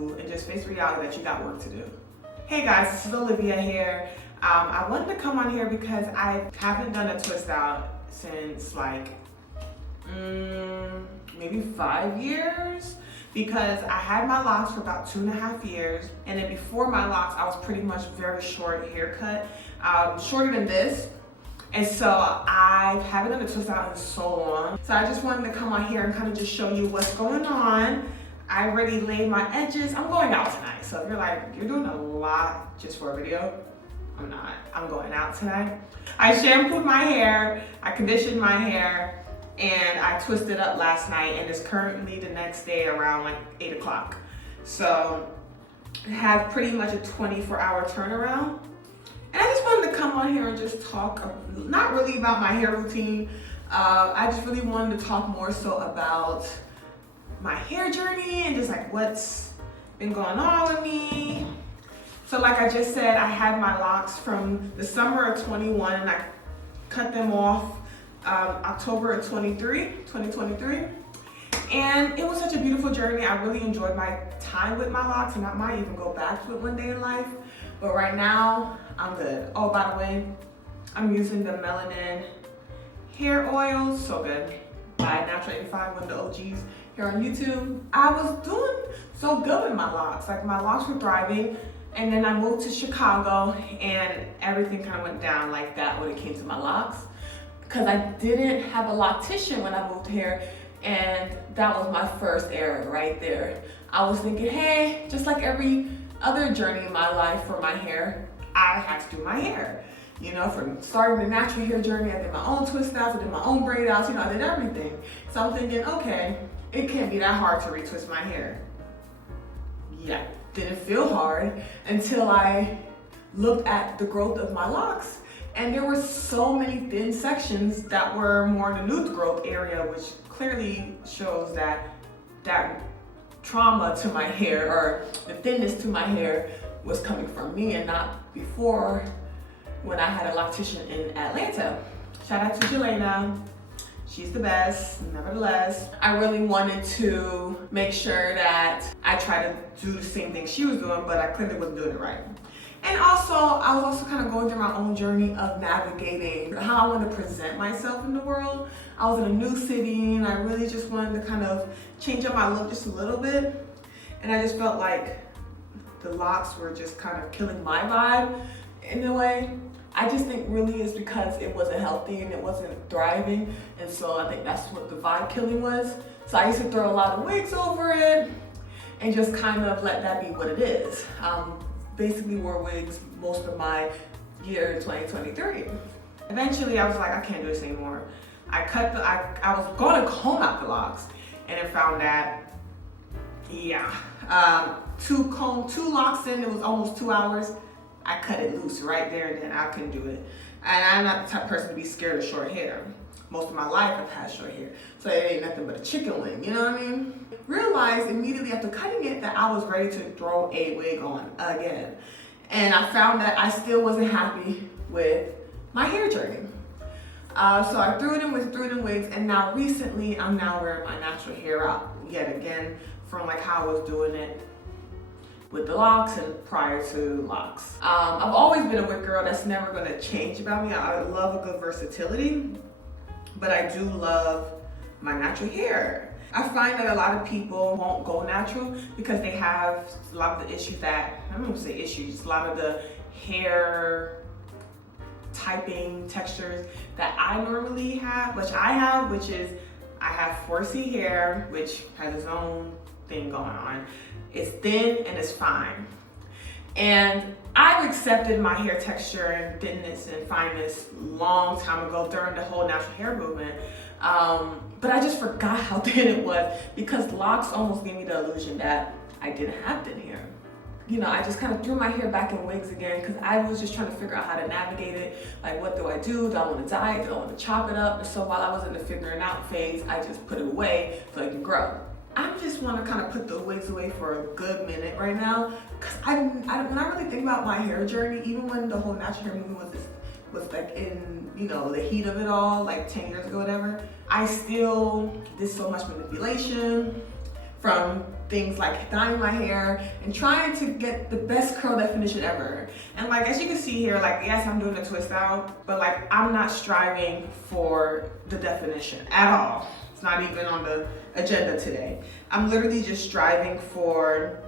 boo and just face reality that you got work to do. Hey guys, this is Olivia here. I wanted to come on here because I haven't done a twist out since like maybe 5 years, because I had my locks for about 2.5 years, and then before my locks I was pretty much very short haircut, shorter than this. And so I haven't done a twist out in so long. So I just wanted to come on here and kind of just show you what's going on. I already laid my edges. I'm going out tonight. So if you're like, you're doing a lot just for a video, I'm not. I'm going out tonight. I shampooed my hair, I conditioned my hair, and I twisted up last night, and it's currently the next day around like 8 o'clock. So I have pretty much a 24-hour turnaround. And I just wanted to come on here and just talk, not really about my hair routine. I just really wanted to talk more so about my hair journey and just like what's been going on with me. So like I just said, I had my locks from the summer of 21, and I cut them off October of 2023. And it was such a beautiful journey. I really enjoyed my time with my locks, and I might even go back to it one day in life. But right now, I'm good. Oh, by the way, I'm using the Melanin hair oil, so good, by Natural 85, one of the OGs here on YouTube. I was doing so good with my locks. Like, my locks were thriving, and then I moved to Chicago, and everything kind of went down like that when it came to my locks, because I didn't have a loctician when I moved here, and that was my first error right there. I was thinking, hey, just like every other journey in my life for my hair, I had to do my hair. You know, from starting the natural hair journey, I did my own twist outs, I did my own braid outs, you know, I did everything. So I'm thinking, okay, it can't be that hard to retwist my hair. Yeah, didn't feel hard until I looked at the growth of my locks. And there were so many thin sections that were more in the new growth area, which clearly shows that trauma to my hair, or the thinness to my hair, was coming from me and not before when I had a loctician in Atlanta. Shout out to Jelena. She's the best, nevertheless. I really wanted to make sure that I try to do the same thing she was doing, but I clearly wasn't doing it right. And also, I was also kind of going through my own journey of navigating how I want to present myself in the world. I was in a new city, and I really just wanted to kind of change up my look just a little bit. And I just felt like the locks were just kind of killing my vibe in a way. I just think really is because it wasn't healthy and it wasn't thriving. And so I think that's what the vibe killing was. So I used to throw a lot of wigs over it and just kind of let that be what it is. Basically wore wigs most of my year in 2023. Eventually I was like, I can't do this anymore. I was going to comb out the locks, and I found that, yeah, two locks in, it was almost 2 hours. I cut it loose right there and then. I couldn't do it. And I'm not the type of person to be scared of short hair. Most of my life I've had short hair, so it ain't nothing but a chicken wing, you know what I mean? Realized immediately after cutting it that I was ready to throw a wig on again. And I found that I still wasn't happy with my hair journey. So I threw it in wigs, and now recently I'm now wearing my natural hair out yet again from like how I was doing it with the locks and prior to locks. I've always been a wig girl. That's never gonna change about me. I love a good versatility, but I do love my natural hair. I find that a lot of people won't go natural because they have a lot of the issues that, I don't want to say issues, a lot of the hair typing textures that I normally have, which is I have 4C hair, which has its own thing going on. It's thin and it's fine. And I've accepted my hair texture and thinness and fineness long time ago during the whole natural hair movement. But I just forgot how thin it was because locks almost gave me the illusion that I didn't have thin hair. You know, I just kind of threw my hair back in wigs again because I was just trying to figure out how to navigate it. Like, what do I do? Do I want to dye it? Do I want to chop it up? And so while I was in the figuring out phase, I just put it away so it can grow. I just want to kind of put the wigs away for a good minute right now, because when I really think about my hair journey, even when the whole natural hair movement was like in, you know, the heat of it all, like 10 years ago, whatever, I still did so much manipulation, from things like dyeing my hair and trying to get the best curl definition ever. And like, as you can see here, like, yes, I'm doing a twist out, but like, I'm not striving for the definition at all. It's not even on the agenda today. I'm literally just striving for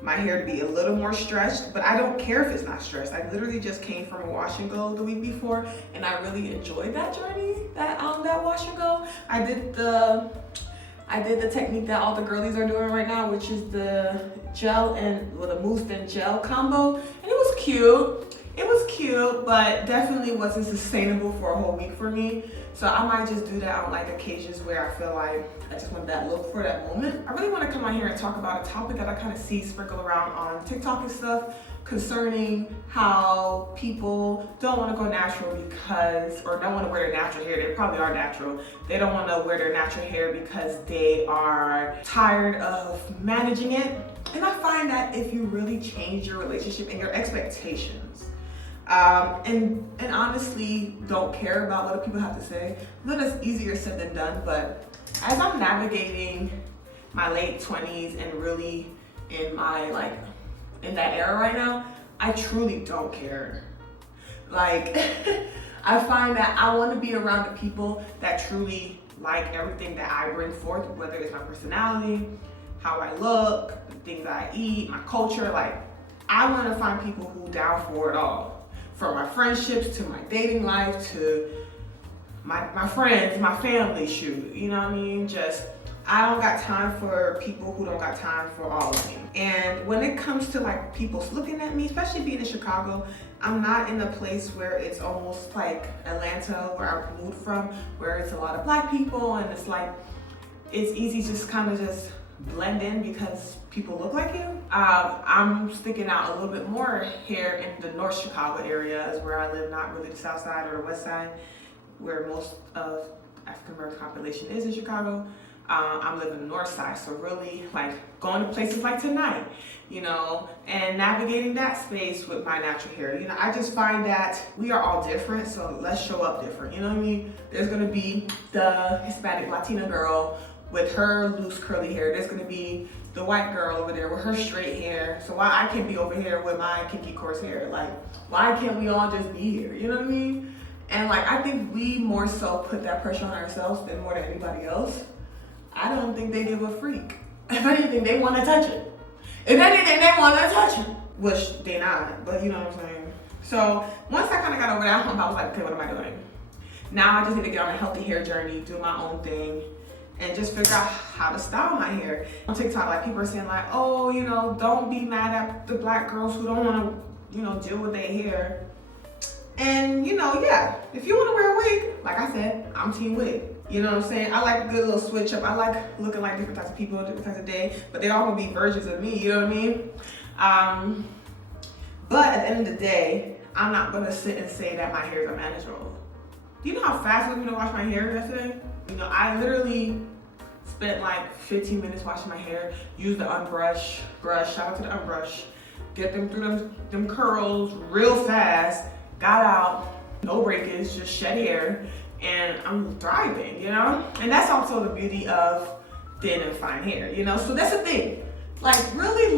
my hair to be a little more stretched, but I don't care if it's not stretched. I literally just came from a wash and go the week before, and I really enjoyed that journey, that wash and go. I did the technique that all the girlies are doing right now, which is the gel and the mousse and gel combo, and it was cute. It was cute, but definitely wasn't sustainable for a whole week for me. So I might just do that on like occasions where I feel like I just want that look for that moment. I really want to come on here and talk about a topic that I kind of see sprinkle around on TikTok and stuff concerning how people don't want to go natural or don't want to wear their natural hair. They probably are natural. They don't want to wear their natural hair because they are tired of managing it. And I find that if you really change your relationship and your expectations, and honestly don't care about what people have to say, I know that's easier said than done, but as I'm navigating my late 20s and really in my in that era right now, I truly don't care. Like, I find that I want to be around the people that truly like everything that I bring forth, whether it's my personality, how I look, the things I eat, my culture. Like, I want to find people who down for it all. From my friendships to my dating life to my friends, my family, shoot, you know what I mean? Just, I don't got time for people who don't got time for all of me. And when it comes to like people looking at me, especially being in Chicago, I'm not in a place where it's almost like Atlanta, where I moved from, where it's a lot of black people and it's like, it's easy just kind of just blend in because people look like you. I'm sticking out a little bit more here in the North Chicago area is where I live, not really the South Side or the West Side, where most of African American population is in Chicago. I'm living in the North Side, so really like going to places like tonight, you know, and navigating that space with my natural hair. You know, I just find that we are all different, so let's show up different, you know what I mean? There's gonna be the Hispanic Latina girl with her loose curly hair. There's gonna be the white girl over there with her straight hair. So why I can't be over here with my kinky coarse hair? Like, why can't we all just be here? You know what I mean? And like, I think we more so put that pressure on ourselves than more than anybody else. I don't think they give a freak. If anything, they wanna touch it. If anything, they wanna touch it. Which they not, but you know what I'm saying? So once I kinda got over that hump, I was like, okay, what am I doing? Now I just need to get on a healthy hair journey, do my own thing, and just figure out how to style my hair. On TikTok, like people are saying like, oh, you know, don't be mad at the black girls who don't want to, you know, deal with their hair. And you know, yeah, if you want to wear a wig, like I said, I'm team wig. You know what I'm saying? I like a good little switch up. I like looking like different types of people, different types of day, but they're all gonna be versions of me, you know what I mean? But at the end of the day, I'm not gonna sit and say that my hair is unmanageable. Do you know how fast it was to wash my hair yesterday? You know, I literally spent like 15 minutes washing my hair, used the unbrush brush, shout out to the unbrush, get them through them curls real fast, got out, no breakage, just shed hair, and I'm thriving, you know? And that's also the beauty of thin and fine hair, you know? So that's the thing. Like, really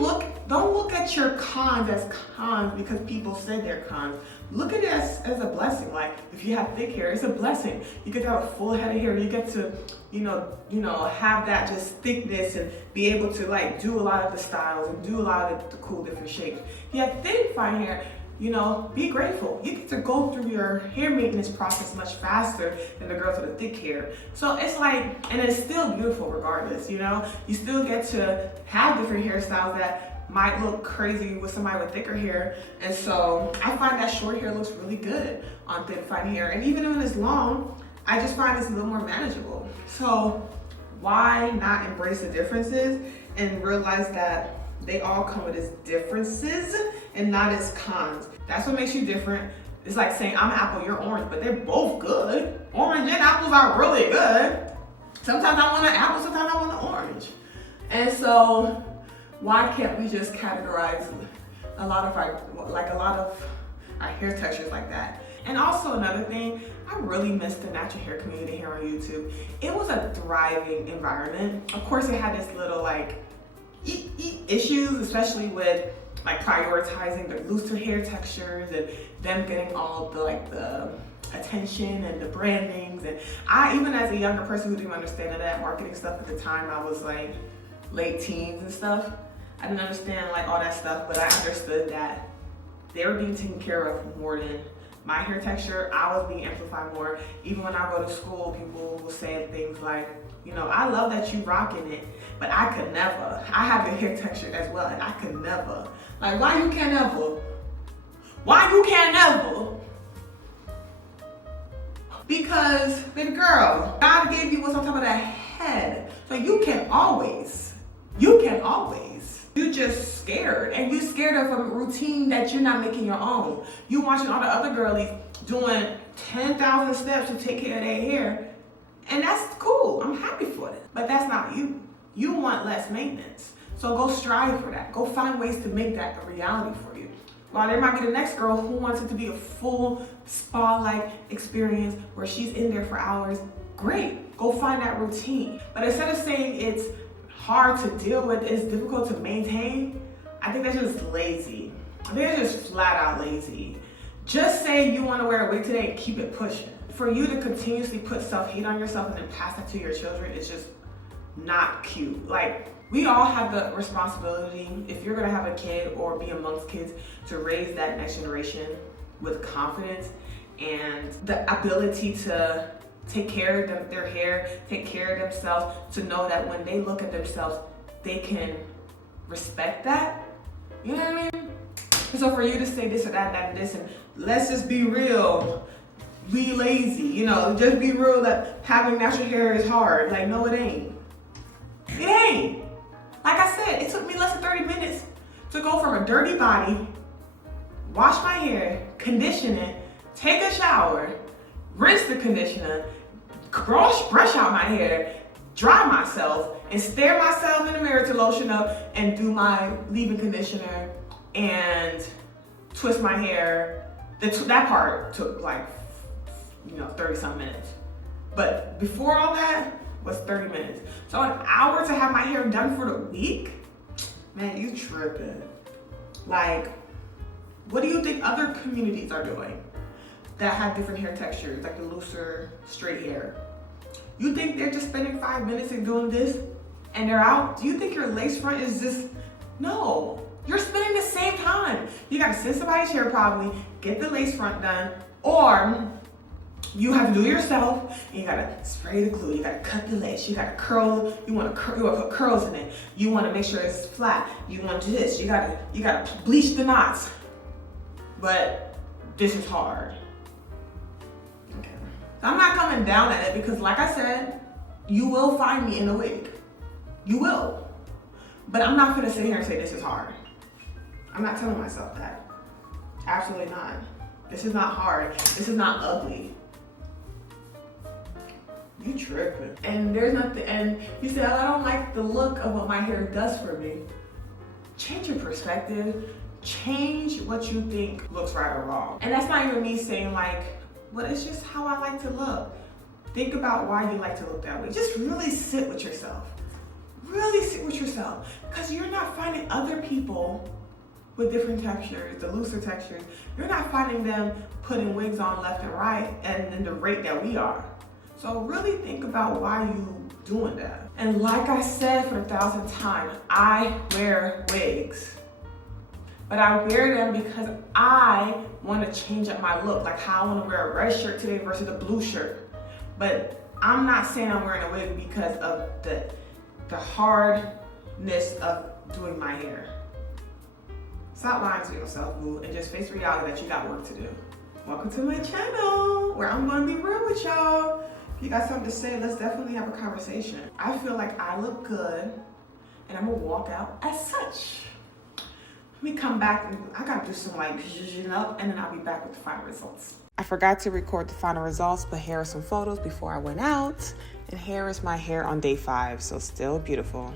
don't look at your cons as cons because people say they're cons. Look at it as a blessing. Like, if you have thick hair, it's a blessing. You get to have a full head of hair. You get to, you know, have that just thickness and be able to like do a lot of the styles and do a lot of the cool different shapes. If you have thin, fine hair, you know, be grateful. You get to go through your hair maintenance process much faster than the girls with the thick hair. So it's like, and it's still beautiful regardless, you know? You still get to have different hairstyles that might look crazy with somebody with thicker hair. And so I find that short hair looks really good on thin, fine hair. And even when it's long, I just find it's a little more manageable. So why not embrace the differences and realize that they all come with its differences and not its cons. That's what makes you different. It's like saying, I'm an apple, you're orange, but they're both good. Orange and apples are really good. Sometimes I want an apple, sometimes I want an orange. And so why can't we just categorize a lot of our hair textures like that? And also another thing, I really miss the natural hair community here on YouTube. It was a thriving environment. Of course, it had this little like issues, especially with like prioritizing the looser hair textures and them getting all the the attention and the brandings. And I, even as a younger person who didn't understand that marketing stuff at the time, I was like late teens and stuff. I didn't understand like all that stuff, but I understood that they were being taken care of more than my hair texture. I was being amplified more. Even when I go to school, people will say things like, you know, I love that you rocking it, but I could never. I have your hair texture as well, and I could never. Like, why you can't ever? Why you can't ever? Because, baby girl, God gave you what's on top of that head. So you can always. You just scared, and you scared of a routine that you're not making your own. You watching all the other girlies doing 10,000 steps to take care of their hair, and that's cool. I'm happy for it. But that's not you. You want less maintenance. So go strive for that. Go find ways to make that a reality for you. While there might be the next girl who wants it to be a full spa-like experience where she's in there for hours, great. Go find that routine. But instead of saying it's hard to deal with, it's difficult to maintain, I think that's just lazy. I think that's just flat out lazy. Just say you want to wear a wig today and keep it pushing. For you to continuously put self-hate on yourself and then pass that to your children is just not cute. Like, we all have the responsibility, if you're gonna have a kid or be amongst kids, to raise that next generation with confidence and the ability to take care of their hair, take care of themselves, to know that when they look at themselves, they can respect that. You know what I mean? So for you to say this or that, and this, and let's just be real, be lazy, you know, just be real that having natural hair is hard. Like, no, it ain't. It ain't. Like I said, it took me less than 30 minutes to go from a dirty body, wash my hair, condition it, take a shower, rinse the conditioner, brush out my hair, dry myself, and stare myself in the mirror to lotion up and do my leave-in conditioner and twist my hair. That part took like, 30-some minutes. But before all that was 30 minutes. So an hour to have my hair done for the week? Man, you tripping. Like, what do you think other communities are doing that have different hair textures, like the looser, straight hair? You think they're just spending 5 minutes and doing this and they're out? Do you think your lace front is just, no. You're spending the same time. You gotta sit somebody's hair probably, get the lace front done, or you have to do it yourself, and you gotta spray the glue, you gotta cut the lace, you gotta curl, you wanna put curls in it, you wanna make sure it's flat, you wanna do this, you gotta bleach the knots. But this is hard. Okay. So I'm not coming down at it because, like I said, you will find me in a wig. You will. But I'm not gonna sit here and say this is hard. I'm not telling myself that. Absolutely not. This is not hard. This is not ugly. You tripping. And there's nothing, and you say, I don't like the look of what my hair does for me. Change your perspective. Change what you think looks right or wrong. And that's not even me saying like, well, it's just how I like to look. Think about why you like to look that way. Just really sit with yourself. Really sit with yourself. Because you're not finding other people with different textures, the looser textures. You're not finding them putting wigs on left and right and in the rate that we are. So really think about why you doing that. And like I said for the 1,000th time, I wear wigs. But I wear them because I want to change up my look. Like how I want to wear a red shirt today versus a blue shirt. But I'm not saying I'm wearing a wig because of the hardness of doing my hair. Stop lying to yourself, boo, and just face reality that you got work to do. Welcome to my channel, where I'm gonna be real with y'all. If you got something to say, let's definitely have a conversation. I feel like I look good, and I'm gonna walk out as such. Let me come back, and I gotta do some like zhuzhing up, and then I'll be back with the final results. I forgot to record the final results, but here are some photos before I went out. And here is my hair on day 5, so still beautiful.